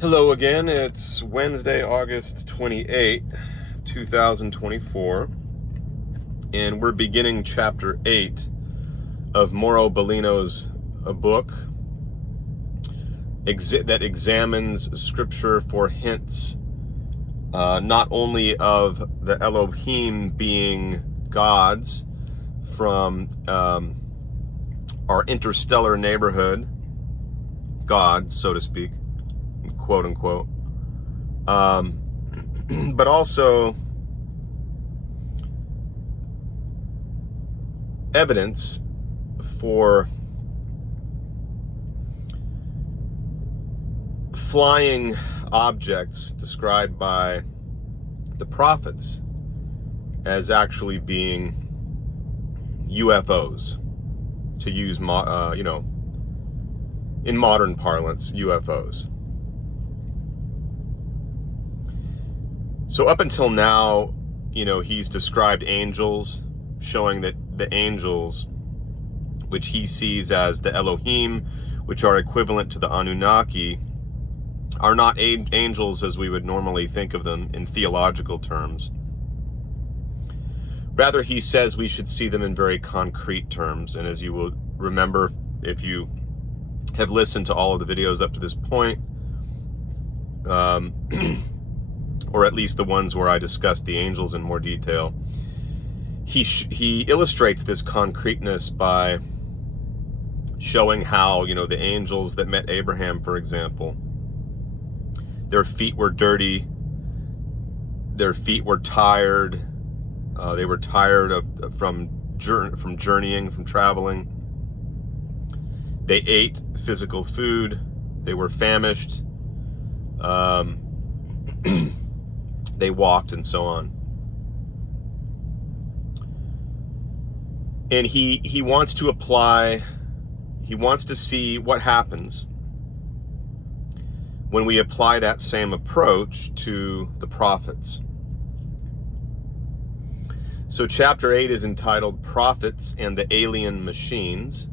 Hello again. It's Wednesday, August 28, 2024, and we're beginning chapter 8 of Mauro Bellino's book that examines scripture for hints not only of the Elohim being gods from our interstellar neighborhood, gods, so to speak, quote unquote, but also evidence for flying objects described by the prophets as actually being UFOs, to use in modern parlance, UFOs. So up until now, he's described angels, showing that the angels, which he sees as the Elohim, which are equivalent to the Anunnaki, are not angels as we would normally think of them in theological terms. Rather, he says we should see them in very concrete terms. And as you will remember, if you have listened to all of the videos up to this point, or at least the ones where I discuss the angels in more detail, he illustrates this concreteness by showing how, the angels that met Abraham, for example, their feet were dirty, their feet were tired, they were tired from journeying, from traveling. They ate physical food, they were famished, they walked, and so on. And he wants to see what happens when we apply that same approach to the prophets. So chapter 8 is entitled Prophets and the Alien Machines.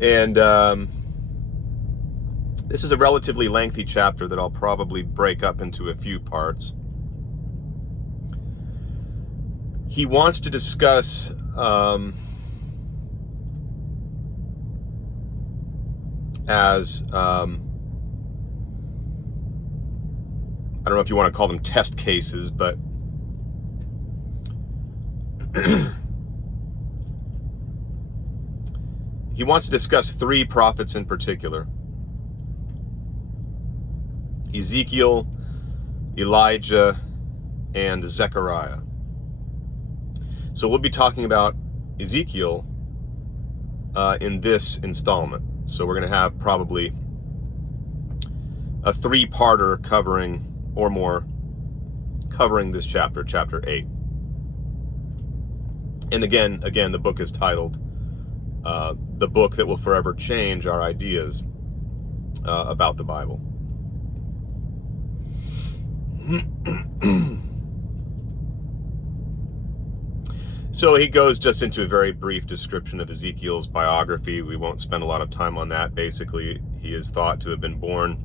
And this is a relatively lengthy chapter that I'll probably break up into a few parts. He wants to discuss I don't know if you want to call them test cases, but he wants to discuss three prophets in particular: Ezekiel, Elijah, and Zechariah. So we'll be talking about Ezekiel in this installment. So we're going to have probably a three-parter covering this chapter, chapter 8. And again, the book is titled The Book That Will Forever Change Our Ideas About the Bible. So he goes just into a very brief description of Ezekiel's biography. We won't spend a lot of time on that. Basically, he is thought to have been born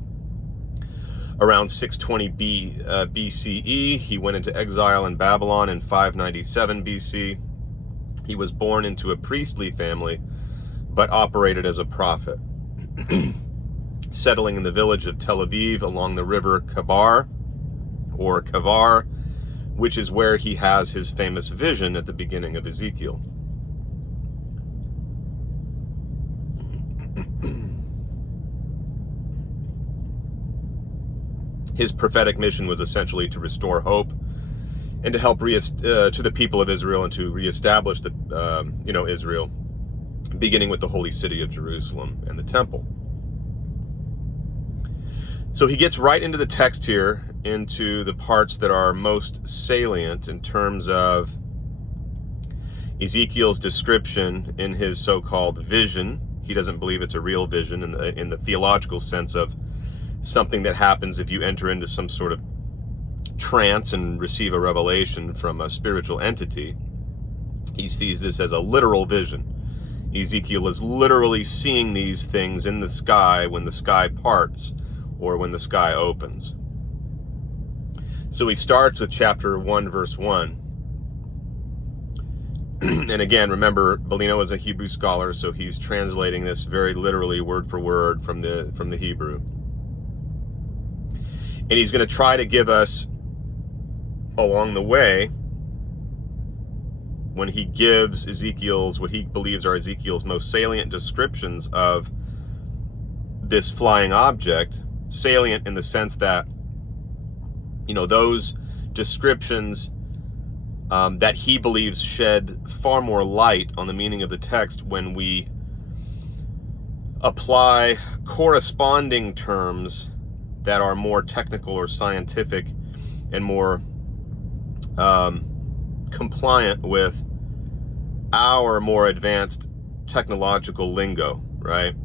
around 620 BCE. He went into exile in Babylon in 597 BC. He was born into a priestly family, but operated as a prophet, settling in the village of Tel Aviv along the river Kabar, or Kavar, which is where he has his famous vision at the beginning of Ezekiel. His prophetic mission was essentially to restore hope and to help to the people of Israel, and to reestablish Israel, beginning with the holy city of Jerusalem and the temple. So he gets right into the text here, into the parts that are most salient in terms of Ezekiel's description in his so-called vision. He doesn't believe it's a real vision in the theological sense of something that happens if you enter into some sort of trance and receive a revelation from a spiritual entity. He sees this as a literal vision. Ezekiel is literally seeing these things in the sky when the sky parts or when the sky opens. So he starts with chapter 1, verse 1. And again, remember, Bellino is a Hebrew scholar, so he's translating this very literally, word for word, from the Hebrew. And he's going to try to give us, along the way, when he gives Ezekiel's, what he believes are Ezekiel's most salient descriptions of this flying object, salient in the sense that, you know, those descriptions that he believes shed far more light on the meaning of the text when we apply corresponding terms that are more technical or scientific and more compliant with our more advanced technological lingo, right?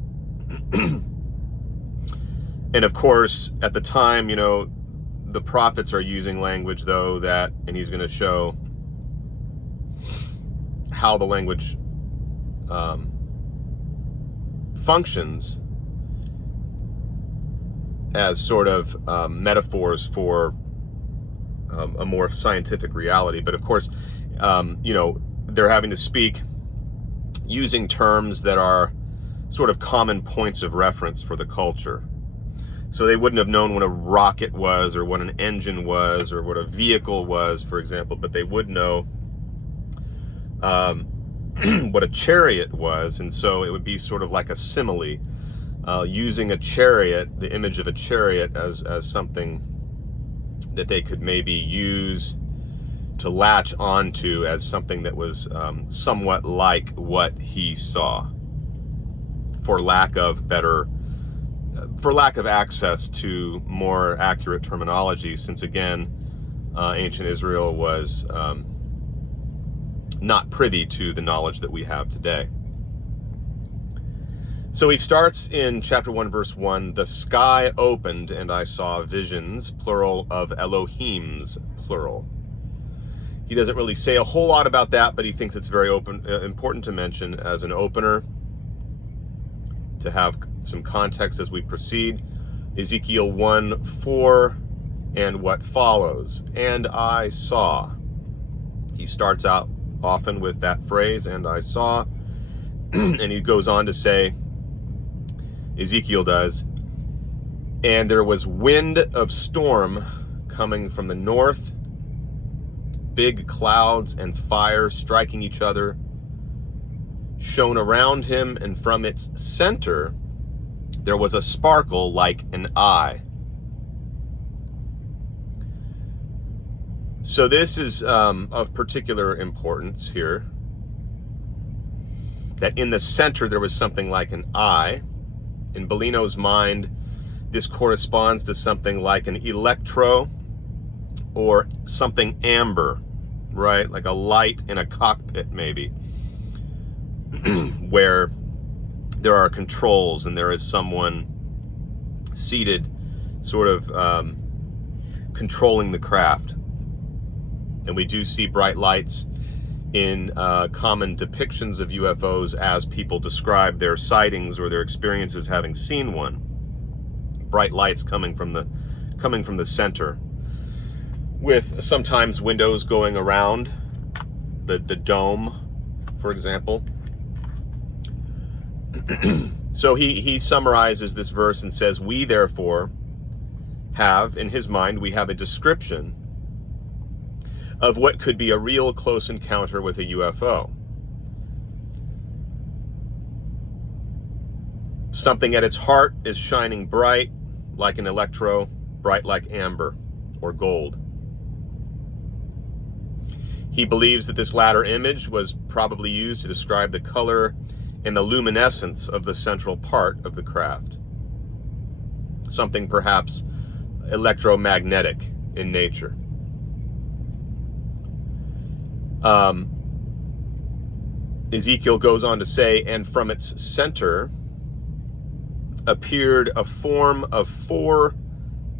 And of course, at the time, you know, the prophets are using language, though, that, and he's going to show how the language functions as sort of metaphors for a more scientific reality. But of course, you know, they're having to speak using terms that are sort of common points of reference for the culture. So they wouldn't have known what a rocket was, or what an engine was, or what a vehicle was, for example, but they would know what a chariot was. And so it would be sort of like a simile, using a chariot, the image of a chariot, as something that they could maybe use to latch onto as something that was somewhat like what he saw, for lack of access to more accurate terminology, since again, ancient Israel was not privy to the knowledge that we have today. So he starts in chapter 1, verse 1, the sky opened and I saw visions, plural, of Elohims, plural. He doesn't really say a whole lot about that, but he thinks it's very important to mention as an opener, to have some context as we proceed. Ezekiel 1:4 and what follows. And I saw. He starts out often with that phrase, and I saw. And he goes on to say, Ezekiel does, and there was wind of storm coming from the north, big clouds and fire striking each other, shone around him, and from its center there was a sparkle like an eye. So this is of particular importance here, that in the center there was something like an eye. In Bellino's mind, this corresponds to something like an electro or something amber, right? Like a light in a cockpit, maybe, where there are controls and there is someone seated sort of controlling the craft. And we do see bright lights in common depictions of UFOs as people describe their sightings or their experiences having seen one. Bright lights coming from the center, with sometimes windows going around the dome, for example. So he summarizes this verse and says, we therefore have, in his mind, we have a description of what could be a real close encounter with a UFO. Something at its heart is shining bright like an electro, bright like amber or gold. He believes that this latter image was probably used to describe the color and the luminescence of the central part of the craft. Something perhaps electromagnetic in nature. Ezekiel goes on to say, and from its center appeared a form of 4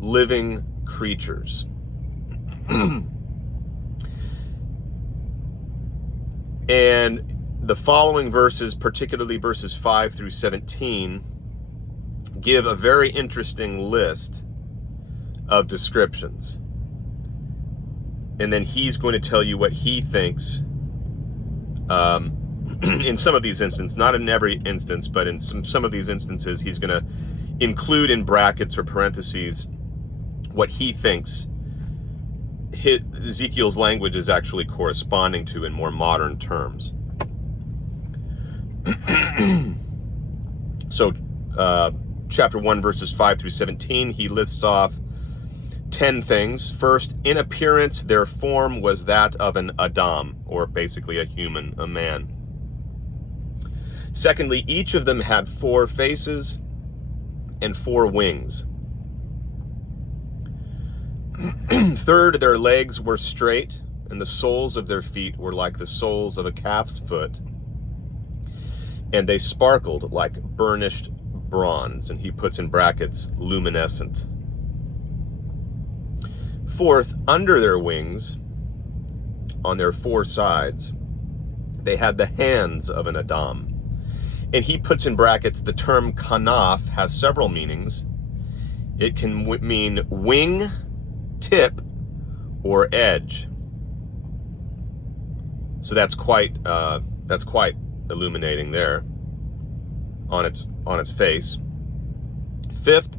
living creatures. And The following verses, particularly verses 5 through 17, give a very interesting list of descriptions. And then he's going to tell you what he thinks, in some of these instances, not in every instance, but in some of these instances, he's going to include in brackets or parentheses what he thinks Ezekiel's language is actually corresponding to in more modern terms. So, chapter 1, verses 5 through 17, he lists off 10 things. First, in appearance, their form was that of an Adam, or basically a human, a man. Secondly, each of them had 4 faces and 4 wings. Third, their legs were straight, and the soles of their feet were like the soles of a calf's foot, and they sparkled like burnished bronze, and he puts in brackets, luminescent. Fourth, under their wings, on their 4 sides, they had the hands of an Adam. And he puts in brackets, the term kanaf has several meanings. It can mean wing, tip, or edge. So that's quite illuminating there on its face. Fifth,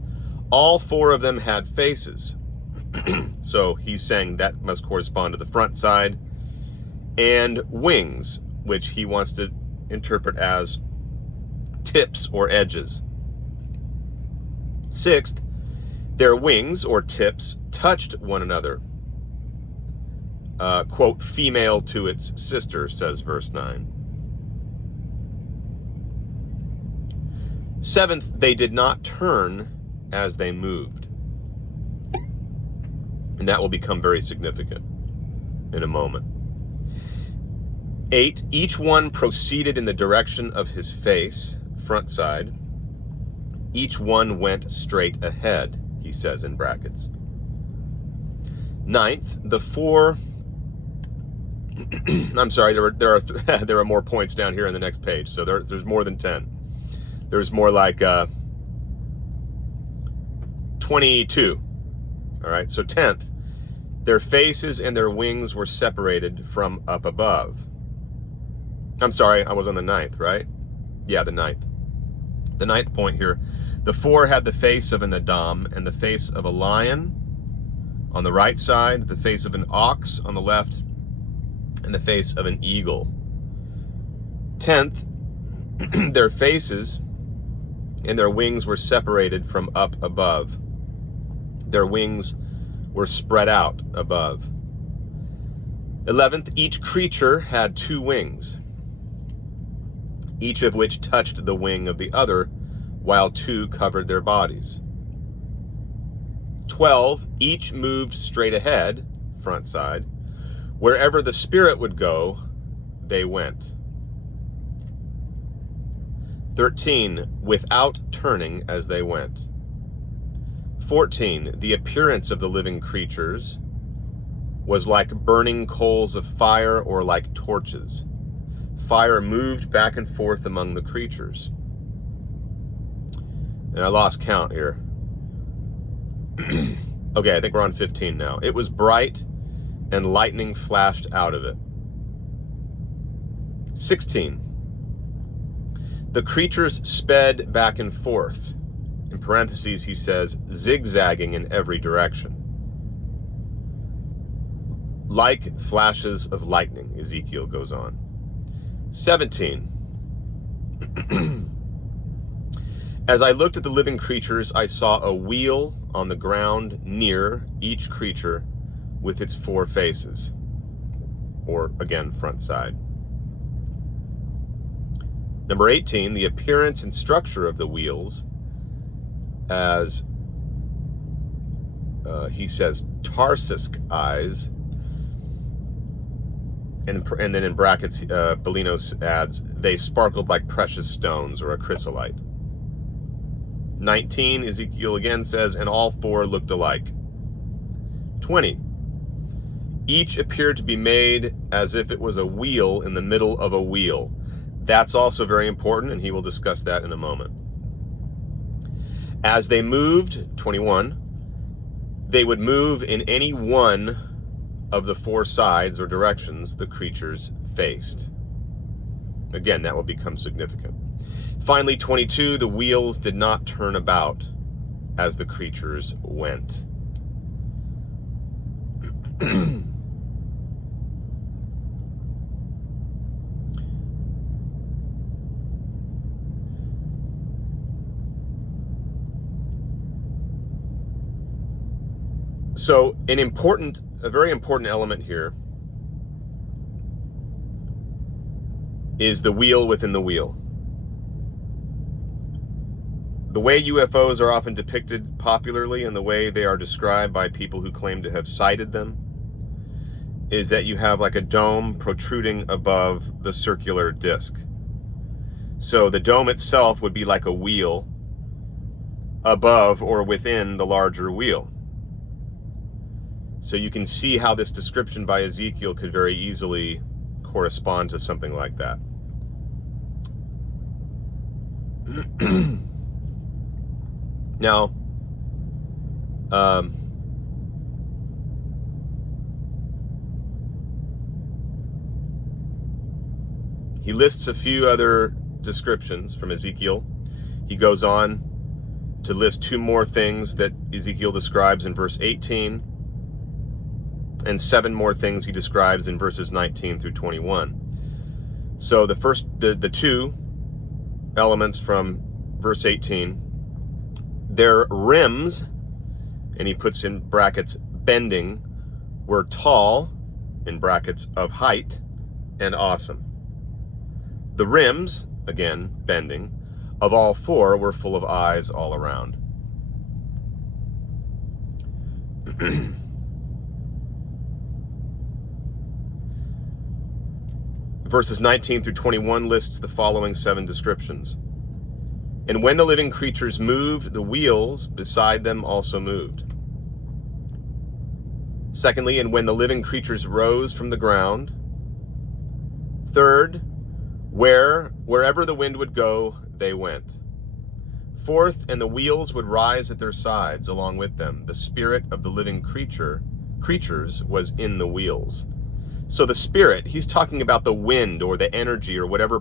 all 4 of them had faces. So he's saying that must correspond to the front side, and wings, which he wants to interpret as tips or edges. Sixth, their wings or tips touched one another. Quote, female to its sister, says verse 9. Seventh, they did not turn as they moved. And that will become very significant in a moment. 8, each one proceeded in the direction of his face, front side. Each one went straight ahead, he says in brackets. 9th, the 4 I'm sorry, there are more points down here on the next page, so there's more than 10. There's more like 22. All right, so 10th, their faces and their wings were separated from up above. I'm sorry, I was on the 9th, right? Yeah, the 9th. The 9th point here, the 4 had the face of an Adam and the face of a lion on the right side, the face of an ox on the left, and the face of an eagle. 10th, their faces and their wings were separated from up above. Their wings were spread out above. 11th, each creature had 2 wings, each of which touched the wing of the other, while 2 covered their bodies. 12, each moved straight ahead, front side. Wherever the Spirit would go, they went. 13, without turning as they went. 14, the appearance of the living creatures was like burning coals of fire or like torches. Fire moved back and forth among the creatures. And I lost count here. Okay, I think we're on 15 now. It was bright, and lightning flashed out of it. 16. The creatures sped back and forth. In parentheses, he says, zigzagging in every direction. Like flashes of lightning, Ezekiel goes on. 17. As I looked at the living creatures, I saw a wheel on the ground near each creature with its 4 faces, or again, front side. Number 18, the appearance and structure of the wheels as, he says, Tarsisk eyes, and then in brackets, Belinos adds, they sparkled like precious stones or a chrysolite. 19, Ezekiel again says, and all 4 looked alike. 20, each appeared to be made as if it was a wheel in the middle of a wheel. That's also very important, and he will discuss that in a moment. As they moved, 21, they would move in any one of the four sides or directions the creatures faced. Again, that will become significant. Finally, 22, the wheels did not turn about as the creatures went. So a very important element here is the wheel within the wheel. The way UFOs are often depicted popularly and the way they are described by people who claim to have sighted them is that you have like a dome protruding above the circular disc. So the dome itself would be like a wheel above or within the larger wheel. So you can see how this description by Ezekiel could very easily correspond to something like that. Now, he lists a few other descriptions from Ezekiel. He goes on to list two more things that Ezekiel describes in verse 18, and 7 more things he describes in verses 19 through 21. So the two elements from verse 18, their rims, and he puts in brackets bending, were tall, in brackets of height, and awesome. The rims, again bending, of all four were full of eyes all around. Verses 19 through 21 lists the following 7 descriptions. And when the living creatures moved, the wheels beside them also moved. Secondly, and when the living creatures rose from the ground. Third, wherever the wind would go, they went. Fourth, and the wheels would rise at their sides along with them. The spirit of the living creatures was in the wheels. So the spirit, he's talking about the wind or the energy or whatever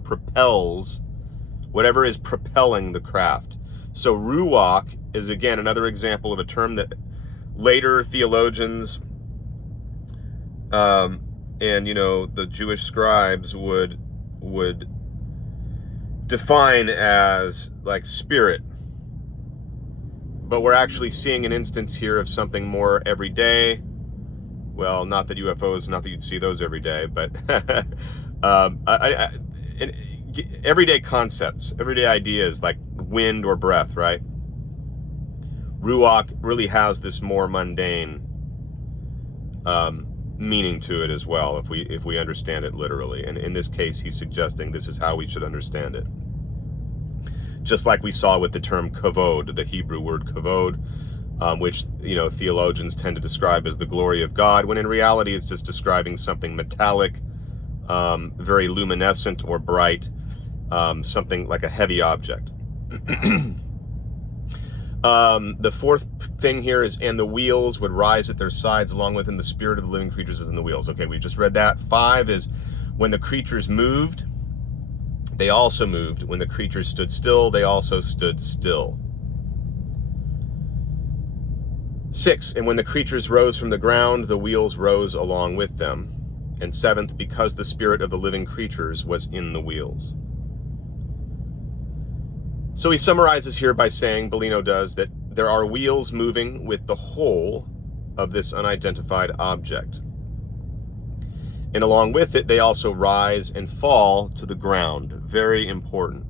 is propelling the craft. So ruach is again another example of a term that later theologians and the Jewish scribes would define as like spirit. But we're actually seeing an instance here of something more everyday. Well, not that UFOs, not that you'd see those every day, but everyday concepts, everyday ideas like wind or breath, right? Ruach really has this more mundane meaning to it as well, if we understand it literally. And in this case, he's suggesting this is how we should understand it. Just like we saw with the term kavod, the Hebrew word kavod, which theologians tend to describe as the glory of God, when in reality it's just describing something metallic, very luminescent or bright, something like a heavy object. The fourth thing here is, and the wheels would rise at their sides along with them. The spirit of the living creatures was in the wheels. Okay, we just read that. 5 is, when the creatures moved, they also moved. When the creatures stood still, they also stood still. 6, and when the creatures rose from the ground, the wheels rose along with them. And 7th, because the spirit of the living creatures was in the wheels. So he summarizes here by saying, Bellino does, that there are wheels moving with the whole of this unidentified object. And along with it, they also rise and fall to the ground. Very important.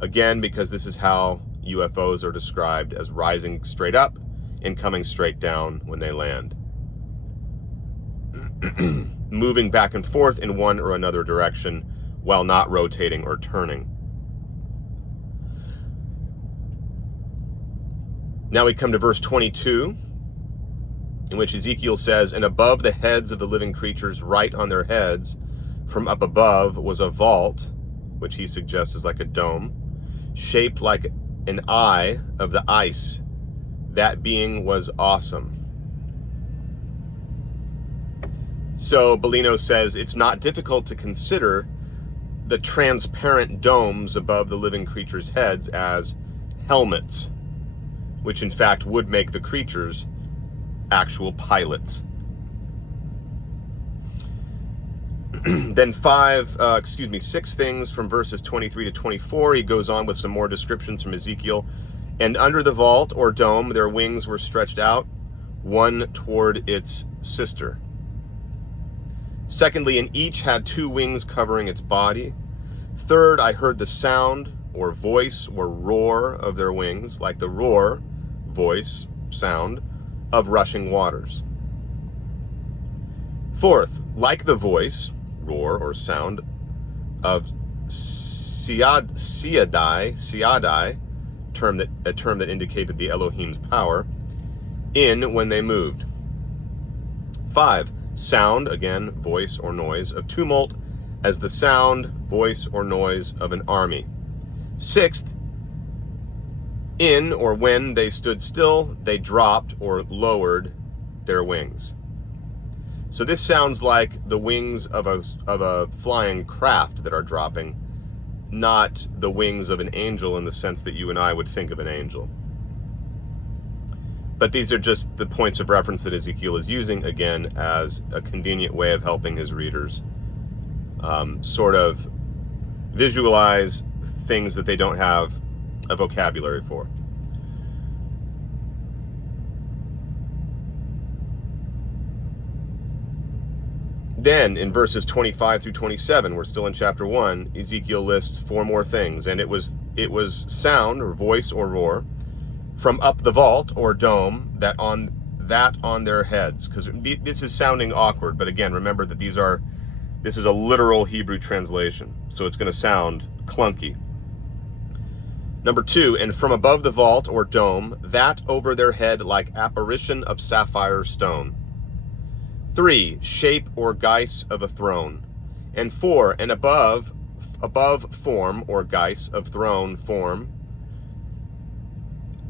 Again, because this is how UFOs are described, as rising straight up and coming straight down when they land. Moving back and forth in one or another direction while not rotating or turning. Now we come to verse 22, in which Ezekiel says, and above the heads of the living creatures, right on their heads, from up above, was a vault which he suggests is like a dome, shaped like an eye of the ice. That being was awesome. So Bellino says it's not difficult to consider the transparent domes above the living creatures' heads as helmets, which in fact would make the creatures actual pilots. Then 6 things from verses 23 to 24. He goes on with some more descriptions from Ezekiel. And under the vault or dome, their wings were stretched out, one toward its sister. Secondly, and each had 2 wings covering its body. Third, I heard the sound or voice or roar of their wings, like the roar, voice, sound, of rushing waters. Fourth, like the voice, roar, or sound of siadai, a term that indicated the Elohim's power, when they moved. 5, sound, again, voice or noise, of tumult, as the sound, voice, or noise of an army. 6th, or when they stood still, they dropped or lowered their wings. So this sounds like the wings of a flying craft that are dropping, not the wings of an angel in the sense that you and I would think of an angel. But these are just the points of reference that Ezekiel is using, again, as a convenient way of helping his readers sort of visualize things that they don't have a vocabulary for. Then in verses 25 through 27, we're still in chapter 1, Ezekiel lists 4 more things. And it was sound or voice or roar from up the vault or dome that on their heads. Because this is sounding awkward, but again, remember that this is a literal Hebrew translation, so it's going to sound clunky. Number 2, and from above the vault or dome, that over their head like apparition of sapphire stone. 3, shape or guise of a throne. And 4, and above form or guise of throne form,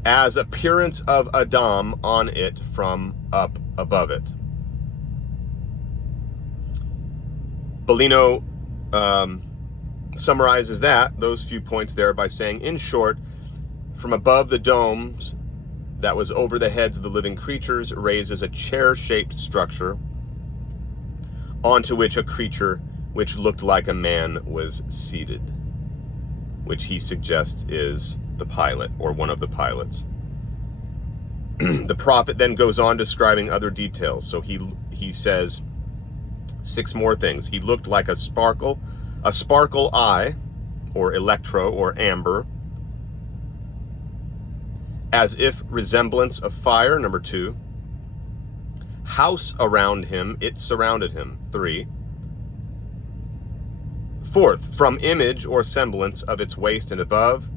as appearance of Adam on it from up above it. Bellino summarizes those few points there by saying, in short, from above the domes that was over the heads of the living creatures raises a chair-shaped structure onto which a creature which looked like a man was seated, which he suggests is the pilot or one of the pilots. The prophet then goes on describing other details. So he says 6 more things. He looked like a sparkle eye, or electro or amber, as if resemblance of fire. Number 2. House around him, it surrounded him. 3. 4th, from image or semblance of its waist and above.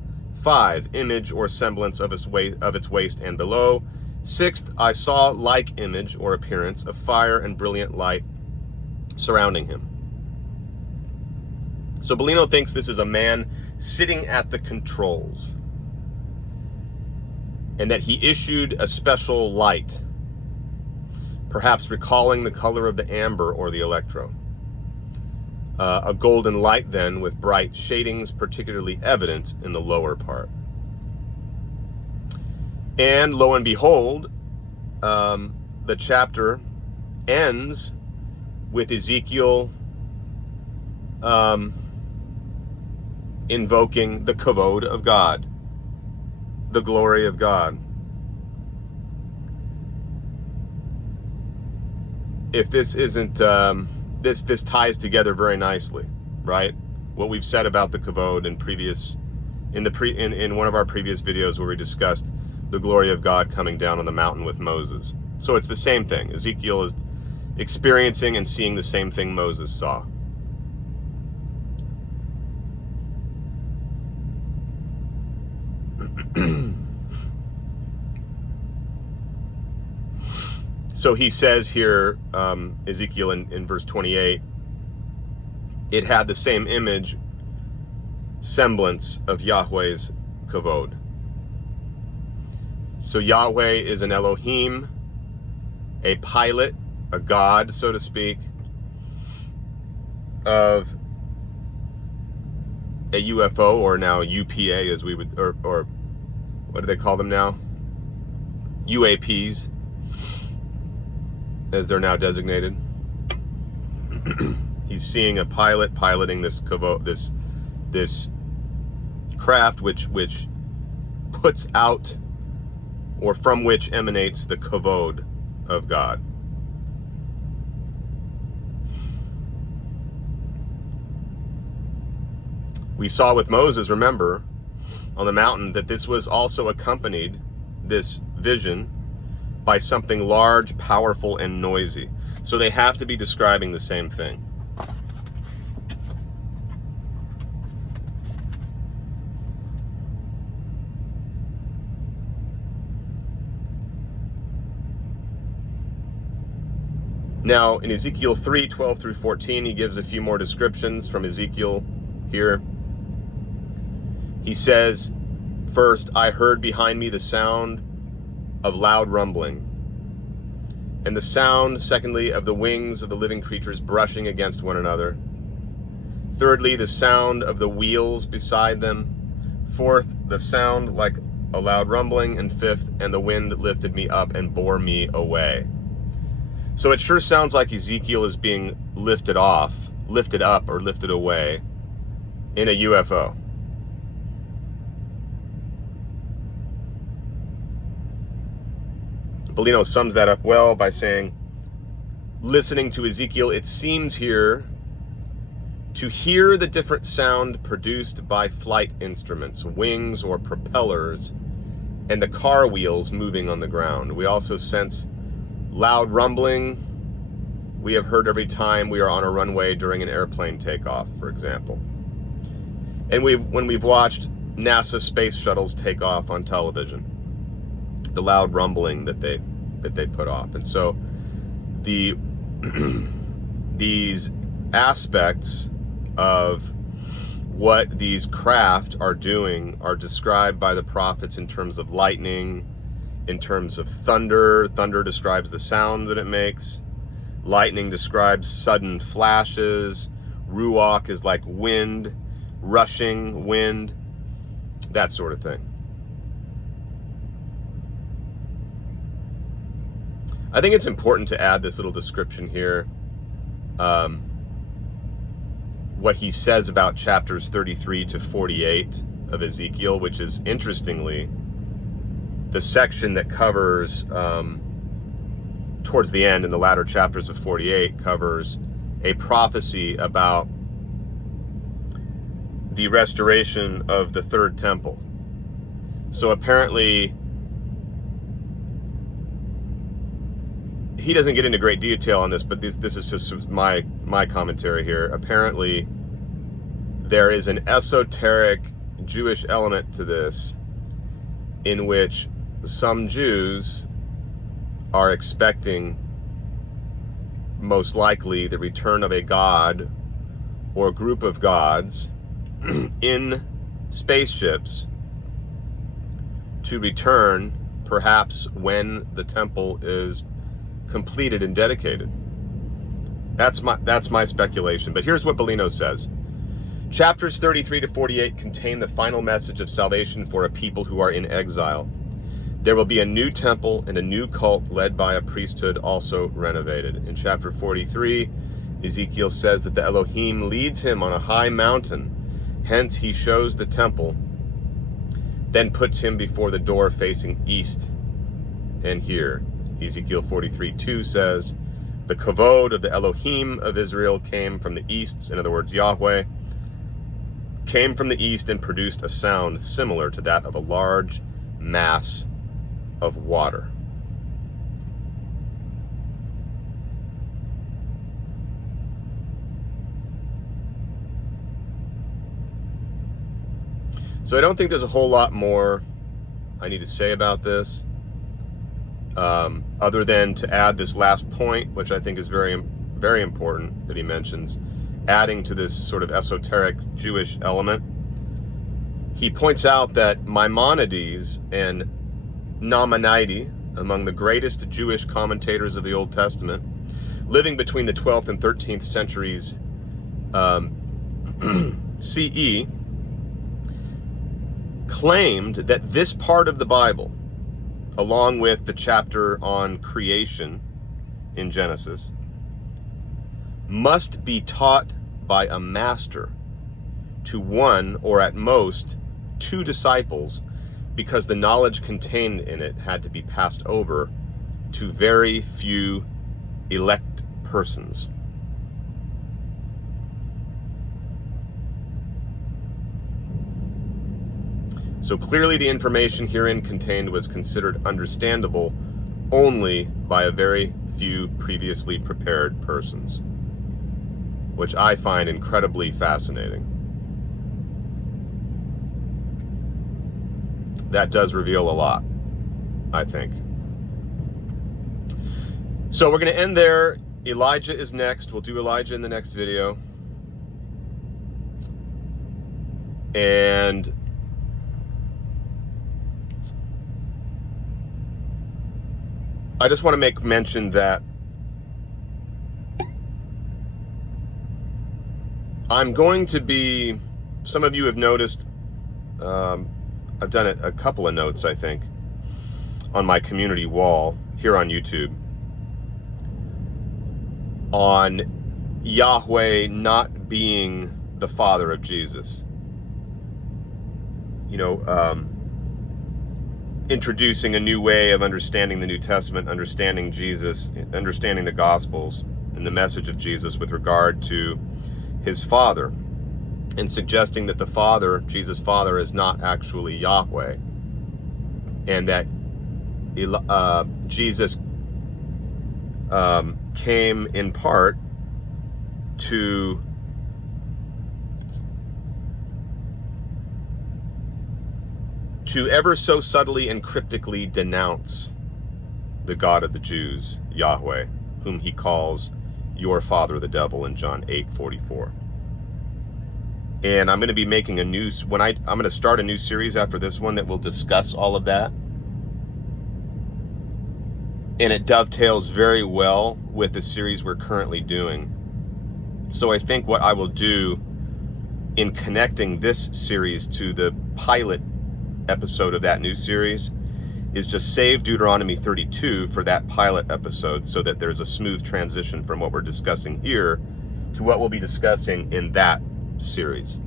5, image or semblance of its waist and below. 6th, I saw like image or appearance of fire and brilliant light surrounding him. So Bellino thinks this is a man sitting at the controls, and that he issued a special light, perhaps recalling the color of the amber or the electro. A golden light then with bright shadings particularly evident in the lower part. And lo and behold, the chapter ends with Ezekiel invoking the kavod of God, the glory of God. If this isn't, this ties together very nicely, right? What we've said about the kavod in one of our previous videos where we discussed the glory of God coming down on the mountain with Moses. So it's the same thing. Ezekiel is experiencing and seeing the same thing Moses saw. So he says here, Ezekiel in verse 28, it had the same image semblance of Yahweh's kavod. So Yahweh is an Elohim, a pilot, a god, so to speak, of a UFO, or now UPA, as we would, or what do they call them now? UAPs, as they're now designated. He's seeing a pilot piloting this craft, which puts out, or from which emanates the kavod of God. We saw with Moses, remember, on the mountain, that this was also accompanied, this vision, by something large, powerful, and noisy. So they have to be describing the same thing. Now, in Ezekiel 3:12 through 14, he gives a few more descriptions from Ezekiel here. He says, first, I heard behind me the sound of loud rumbling, and the sound, secondly, of the wings of the living creatures brushing against one another. Thirdly, the sound of the wheels beside them. Fourth, the sound like a loud rumbling. And fifth, and the wind lifted me up and bore me away. So it sure sounds like Ezekiel is being lifted up, or lifted away in a UFO. Bellino sums that up well by saying, listening to Ezekiel, it seems here to hear the different sound produced by flight instruments, wings or propellers, and the car wheels moving on the ground. We also sense loud rumbling we have heard every time we are on a runway during an airplane takeoff, for example. And when we've watched NASA space shuttles take off on television, the loud rumbling that they put off. And so these aspects of what these craft are doing are described by the prophets in terms of lightning, in terms of thunder. Thunder describes the sound that it makes. Lightning describes sudden flashes. Ruach is like wind, rushing wind, that sort of thing. I think it's important to add this little description here. What he says about chapters 33 to 48 of Ezekiel, which is, interestingly, the section that covers, towards the end, in the latter chapters of 48, covers a prophecy about the restoration of the third temple. So apparently, he doesn't get into great detail on this, but this is just my commentary here. Apparently, there is an esoteric Jewish element to this, in which some Jews are expecting, most likely, the return of a god or a group of gods in spaceships to return, perhaps when the temple is completed and dedicated. That's my speculation. But here's what Bellino says. Chapters 33 to 48 contain the final message of salvation for a people who are in exile. There will be a new temple and a new cult led by a priesthood also renovated. In chapter 43, Ezekiel says that the Elohim leads him on a high mountain. Hence, he shows the temple, then puts him before the door facing east. And here, Ezekiel 43:2 says, the kavod of the Elohim of Israel came from the east, in other words, Yahweh, came from the east and produced a sound similar to that of a large mass of water. So I don't think there's a whole lot more I need to say about this, other than to add this last point, which I think is very, very important that he mentions, adding to this sort of esoteric Jewish element. he points out that Maimonides and Nahmanides, among the greatest Jewish commentators of the Old Testament, living between the 12th and 13th centuries CE, claimed that this part of the Bible, along with the chapter on creation in Genesis, must be taught by a master to one or at most two disciples, because the knowledge contained in it had to be passed over to very few elect persons. So clearly the information herein contained was considered understandable only by a very few previously prepared persons, which I find incredibly fascinating. That does reveal a lot, I think. So we're going to end there. Elijah is next. We'll do Elijah in the next video. And I just want to make mention that I'm going to be, some of you have noticed, I've done a couple of notes, I think, on my community wall here on YouTube on Yahweh not being the father of Jesus. You know, introducing a new way of understanding the New Testament, understanding Jesus, understanding the Gospels and the message of Jesus with regard to his Father, and suggesting that the Father, Jesus' Father, is not actually Yahweh, and that Jesus came in part to ever so subtly and cryptically denounce the God of the Jews, Yahweh, whom he calls your father, the devil, in John 8:44. And I'm going to be making I'm going to start a new series after this one that will discuss all of that. And it dovetails very well with the series we're currently doing. So I think what I will do in connecting this series to the pilot episode of that new series is just save Deuteronomy 32 for that pilot episode, so that there's a smooth transition from what we're discussing here to what we'll be discussing in that series.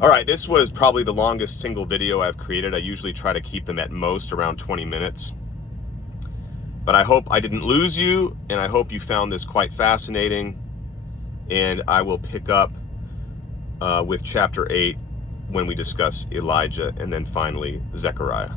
All right, this was probably the longest single video I've created. I usually try to keep them at most around 20 minutes. But I hope I didn't lose you, and I hope you found this quite fascinating. And I will pick up with chapter 8 when we discuss Elijah, and then finally Zechariah.